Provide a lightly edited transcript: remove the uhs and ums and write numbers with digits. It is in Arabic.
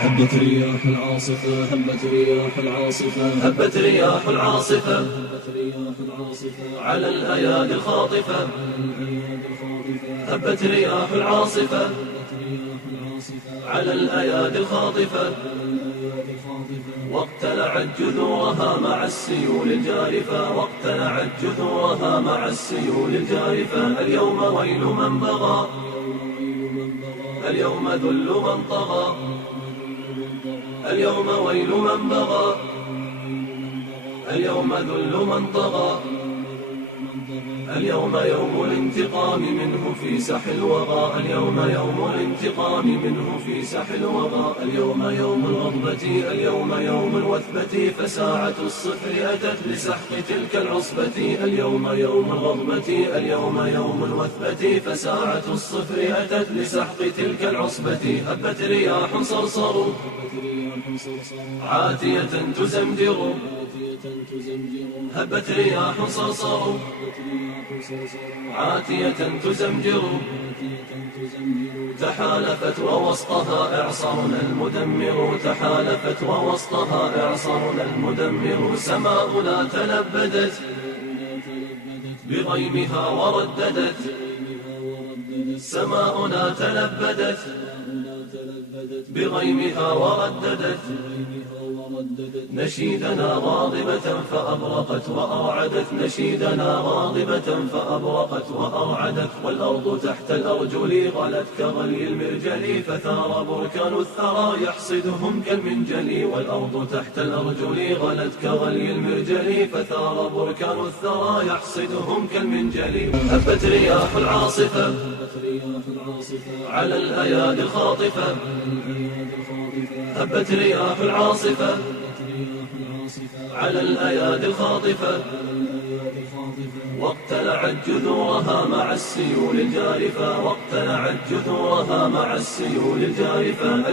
هبت رياح العاصفة، هبت رياح العاصفة، هبت رياح العاصفة هبت رياح العاصفة على الأيادي الخاطفة. هبت رياح العاصفة على الأيادي الخاطفة واقتلعت جذورها مع السيول الجارفة، واقتلعت جذورها مع السيول الجارفة. اليوم ويل من بغى، اليوم ذل من طغى، اليوم ويل من بغى، اليوم ذل من طغى. اليوم يوم الانتقام منه في ساح الوغى، اليوم يوم الانتقام منه في ساح الوغى. اليوم يوم الغضبة، اليوم يوم الوثبة، فساعة الصفر أتت لسحق تلك العصبة. اليوم يوم الغضبة، اليوم يوم الوثبة، فساعة الصفر أتت لسحق تلك العصبة. هبت رياح صرصر عاتية تزمجر، هبت رياح صرصر عاتية تزمجر، تحالفت ووسطها إعصارنا المدمر، تحالفت ووسطها إعصارنا المدمر. سماؤنا تلبدت بغيمها ورددت، سماؤنا تلبدت بغيمها ورددت. نشيدنا غاضبة فأبرقت وأرعدت، نشيدنا غاضبة فأبرقت وأرعدت. والأرض تحت الأرجل غلت كغلي المرجل، فثار بركان الثرى يحصدهم كالمنجل. والأرض تحت الأرجل غلت كغلي المرجل، فثار بركان الثرى يحصدهم كالمنجل. هبت رياح العاصفة على الأيادي الخاطفة، هبت رياح العاصفة على الأيادي الخاطفة واقتلعت جذورها مع السيول الجارفة، واقتلعت جذورها مع السيول الجارفة.